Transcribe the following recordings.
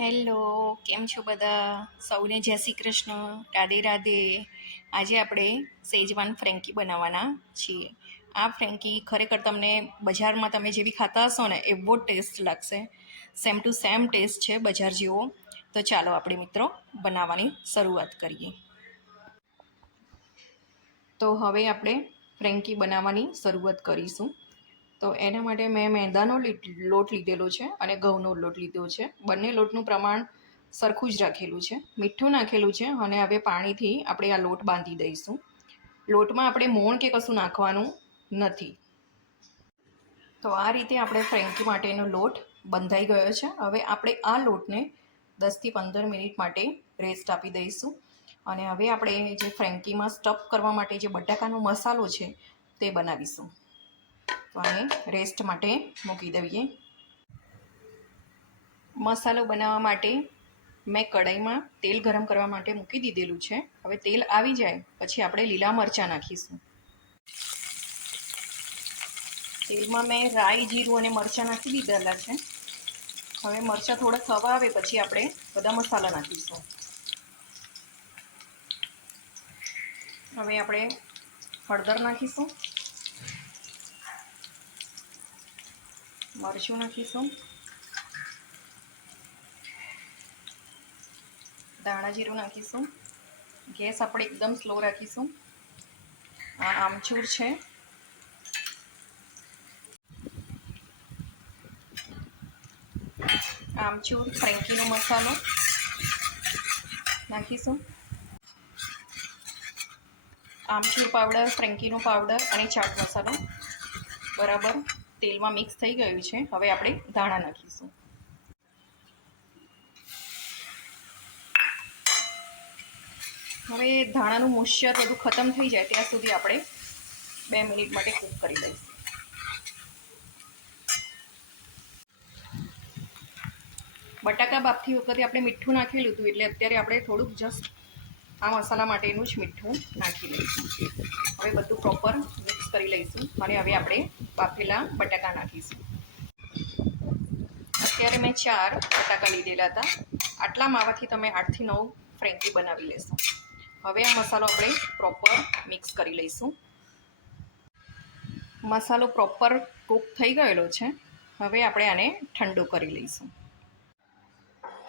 Hello, કેમ છો બધા? સૌને જય શ્રી કૃષ્ણ. રાધે રાધે. આજે આપણે સેજવાન ફ્રેન્કી બનાવવાના છીએ. આ ફ્રેન્કી ખરેખર તમને બજારમાં તમે જેવી ખાતા હશો ને, એવો ટેસ્ટ લાગશે. સેમ ટુ સેમ ટેસ્ટ છે બજાર જેવો. તો ચાલો આપણે મિત્રો બનાવવાની શરૂઆત કરીએ. તો હવે આપણે ફ્રેન્કી બનાવવાની શરૂઆત કરીશું. તો એના માટે મેં મેંદાનો લીટ- લીધેલો છે અને ઘઉંનો લોટ લીધો છે. બંને લોટનું પ્રમાણ સરખું જ રાખેલું છે. મીઠું નાખેલું છે અને હવે પાણીથી આપણે આ લોટ બાંધી દઈશું. લોટમાં આપણે મોણ કે કશું નાખવાનું નથી. તો આ રીતે આપણે ફ્રેન્કી માટેનો લોટ બંધાઈ ગયો છે. હવે આપણે આ લોટને દસથી પંદર મિનિટ માટે રેસ્ટ આપી દઈશું. અને હવે આપણે જે ફ્રેન્કીમાં સ્ટફ કરવા માટે જે બટાકાનો મસાલો છે તે બનાવીશું. તો આને રેસ્ટ માટે મૂકી દઈએ. મસાલો બનાવવા માટે મેં કઢાઈમાં તેલ ગરમ કરવા માટે મૂકી દીધેલું છે. હવે તેલ આવી જાય, પછી આપણે લીલા મરચાં નાખીશું. તેલમાં મેં રાઈ, જીરું અને મરચાં નાખી દીધેલા છે. હવે મરચાં થોડા થવા આવે, પછી આપણે બધા મસાલા નાખીશું. હવે આપણે હળદર નાખીશું. મરચું નાખીશું ધાણા જીરું નાખીશું ગેસ આપણે એકદમ સ્લો રાખીશું આ આમચૂર છે આમચૂર ફ્રેન્કીનો મસાલો નાખીશું આમચૂર પાવડર ફ્રેન્કીનો પાવડર અને ચાટ મસાલો બરાબર તેલમાં મિક્સ થઈ ગયું છે. હવે આપણે ધાણા નાખીશું. હવે ધાણાનું મોઇશ્ચર બધું ખતમ થઈ જાય ત્યાં સુધી આપણે બે મિનિટ માટે કૂક કરી દઈશું બટાકા બાફતી વખતે આપણે મીઠું નાખેલું હતું એટલે અત્યારે આપણે થોડુંક જસ્ટ આ મસાલા માટેનું જ મીઠું નાખી લઈશું. હવે બધું પ્રોપર મિક્સ કરી લઈશું અને હવે આપણે બાફેલા બટાકા નાખીશું. અત્યારે મેં ચાર બટાકા લીધેલા હતા. આટલા માવાથી તમે આઠથી નવ ફ્રેન્કી બનાવી લેશો. હવે આ મસાલો આપણે પ્રોપર મિક્સ કરી લઈશું. મસાલો પ્રોપર કૂક થઈ ગયેલો છે. હવે આપણે આને ઠંડો કરી લઈશું.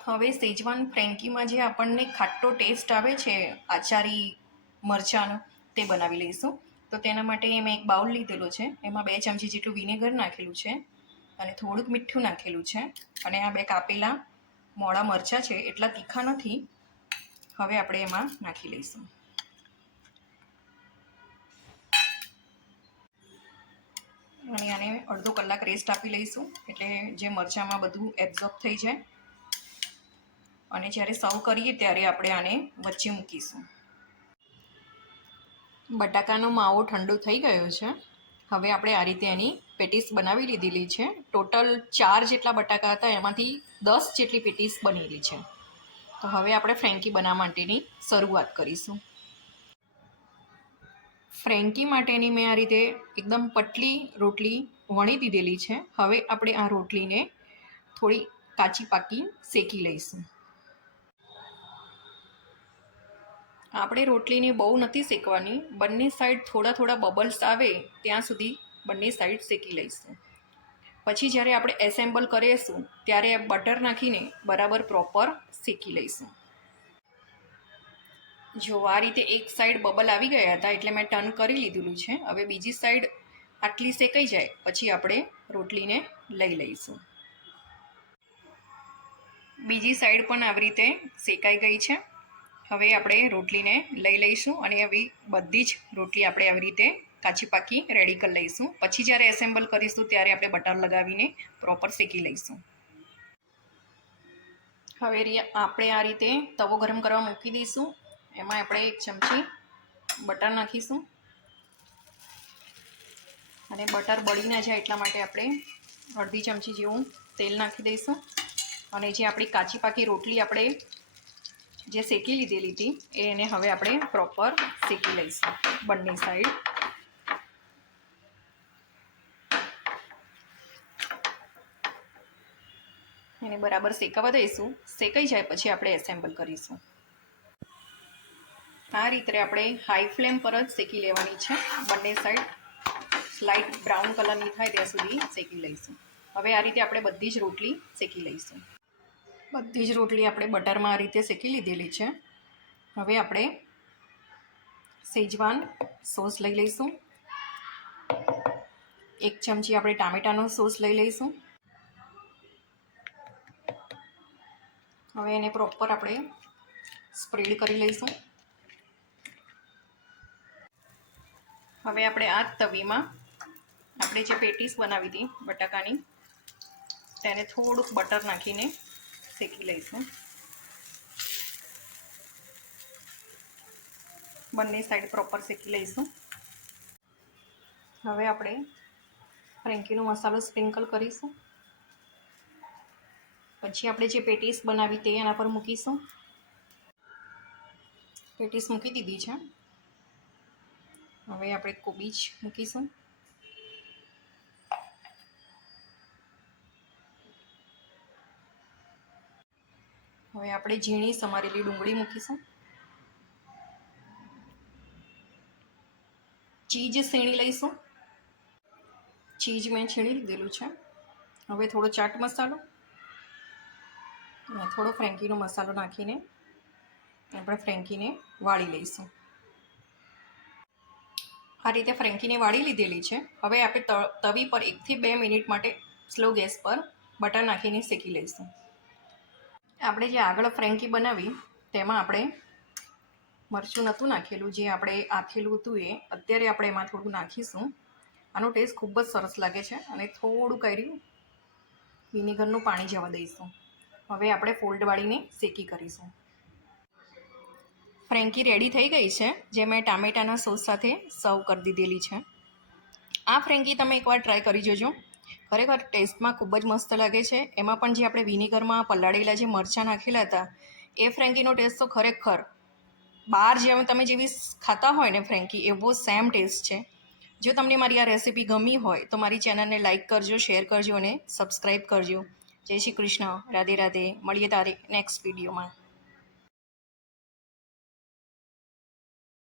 હવે સેજવાન ફ્રેન્કીમાં જે આપણને ખાટો ટેસ્ટ આવે છે, આચારી મરચાંનો, તે બનાવી લઈશું. તો તેના માટે મેં એક બાઉલ લીધેલો છે. એમાં બે ચમચી જેટલું વિનેગર નાખેલું છે અને થોડુંક મીઠું નાખેલું છે. અને આ બે કાપેલા મોડા મરચાં છે, એટલા તીખા નથી. હવે આપણે એમાં નાખી લઈશું. અને આને અડધો કલાક રેસ્ટ આપી લઈશું, એટલે જે મરચાંમાં બધું એબ્ઝોર્બ થઈ જાય. અને જ્યારે સર્વ કરીએ ત્યારે આપણે આને વચ્ચે મૂકીશું. બટાકાનો માવો ઠંડો થઈ ગયો છે. હવે આપણે આ રીતે એની પેટીસ બનાવી લીધેલી છે. ટોટલ ચાર જેટલા બટાકા હતા, એમાંથી દસ જેટલી પેટીસ બનેલી છે. તો હવે આપણે ફ્રેન્કી બનાવવા માટેની શરૂઆત કરીશું. ફ્રેન્કી માટેની મેં આ રીતે એકદમ પટલી રોટલી વણી દીધેલી છે. હવે આપણે આ રોટલીને થોડી કાચી પાકી શેકી લઈશું. આપણે રોટલીને બહુ નથી શેકવાની. બંને સાઈડ થોડા થોડા બબલ્સ આવે, ત્યાં સુધી બંને સાઈડ શેકી લઈશું. પછી જ્યારે આપણે એસેમ્બલ કરીશું, ત્યારે બટર નાખીને બરાબર પ્રોપર શેકી લઈશું. જો આ રીતે એક સાઈડ બબલ આવી ગયા હતા, એટલે મેં ટર્ન કરી લીધેલું છે. હવે બીજી સાઈડ આટલી શેકાઈ જાય, પછી આપણે રોટલીને લઈ લઈશું. બીજી સાઈડ પણ આવી રીતે શેકાઈ ગઈ છે. હવે આપણે રોટલીને લઈ લઈશું અને આવી બધી જ રોટલી આપણે આવી રીતે કાચી પાકી રેડી કરી લઈશું. પછી જ્યારે એસેમ્બલ કરીશું ત્યારે આપણે બટર લગાવીને પ્રોપર શેકી લઈશું. હવે આપણે આ રીતે તવો ગરમ કરવા મૂકી દઈશું. એમાં આપણે એક ચમચી બટર નાખીશું. અને બટર બળી ના જાય એટલા માટે આપણે અડધી ચમચી જેવું તેલ નાખી દઈશું. અને જે આપણી કાચી પાકી રોટલી આપણે જે શેકી લીધેલી હતી એને હવે આપણે પ્રોપર શેકી લઈશું, બંને સાઈડ એને બરાબર શેકાવા દઈશું, શેકાઈ જાય પછી આપણે એસેમ્બલ કરીશું. આ રીતે આપણે હાઈ ફ્લેમ પર જ શેકી લેવાની છે, બંને સાઈડ સ્લાઇટ બ્રાઉન કલરની થાય ત્યાં સુધી શેકી લઈશું. હવે આ રીતે આપણે બધી જ રોટલી શેકી લઈશું. બધી જ રોટલી આપણે બટરમાં આ રીતે શેકી લીધેલી છે. હવે આપણે સેજવાન સોસ લઈ લઈશું. એક ચમચી આપણે ટામેટાનો સોસ લઈ લઈશું. હવે એને પ્રોપર આપણે સ્પ્રેડ કરી લઈશું. હવે આપણે આ તવીમાં આપણે જે પેટીસ બનાવી હતી બટાકાની, તેને થોડુંક બટર નાખીને શેકી લઈશું. બંને સાઈડ પ્રોપર શેકી લઈશું. હવે આપણે ફ્રેન્કીનો મસાલો સ્પ્રિંકલ કરીશું. પછી આપણે જે પેટીસ બનાવી તે એના પર મૂકીશું. પેટીસ મૂકી દીધી છે. હવે આપણે કોબીજ મૂકીશું. હવે આપણે ઝીણી સમારેલી ડુંગળી મૂકીશું. ચીજ સીણી લઈશું. ચીજ મેં છીણી લીધેલું છે. હવે થોડો ચાટ મસાલો થોડો ફ્રેન્કીનો મસાલો નાખીને આપણે ફ્રેન્કીને વાળી લઈશું. આ રીતે ફ્રેન્કીને વાળી લીધેલી છે. હવે આપણે તવી પર એકથી બે મિનિટ માટે સ્લો ગેસ પર બટર નાખીને શેકી લઈશું. આપણે જે આગળ ફ્રેન્કી બનાવી, તેમાં આપણે મરચું નહોતું નાખેલું. જે આપણે આથેલું હતું એ, અત્યારે આપણે એમાં થોડું નાખીશું. આનો ટેસ્ટ ખૂબ જ સરસ લાગે છે અને થોડું કર્યું, વિનેગરનું પાણી જવા દઈશું. હવે આપણે ફોલ્ડ વાળીને શેકી કરીશું. ફ્રેન્કી રેડી થઈ ગઈ છે. જે મેં ટામેટાના સોસ સાથે સર્વ કરી દીધેલી છે. આ ફ્રેન્કી તમે એકવાર ટ્રાય કરી જોજો. ખરેખર ટેસ્ટમાં ખૂબ જ મસ્ત લાગે છે. એમાં પણ જે આપણે વિનેગરમાં પલાળેલા જે મરચાં નાખેલા હતા, એ ફ્રેન્કીનો ટેસ્ટ તો ખરેખર બહાર જેમ તમે જેવી ખાતા હોય ને ફ્રેન્કી, એવો સેમ ટેસ્ટ છે. જો તમને મારી આ રેસિપી ગમી હોય તો મારી ચેનલને લાઇક કરજો, શેર કરજો અને સબસ્ક્રાઈબ કરજો. જય શ્રી કૃષ્ણ. રાધે રાધે. મળીએ તારે નેક્સ્ટ વિડીયોમાં.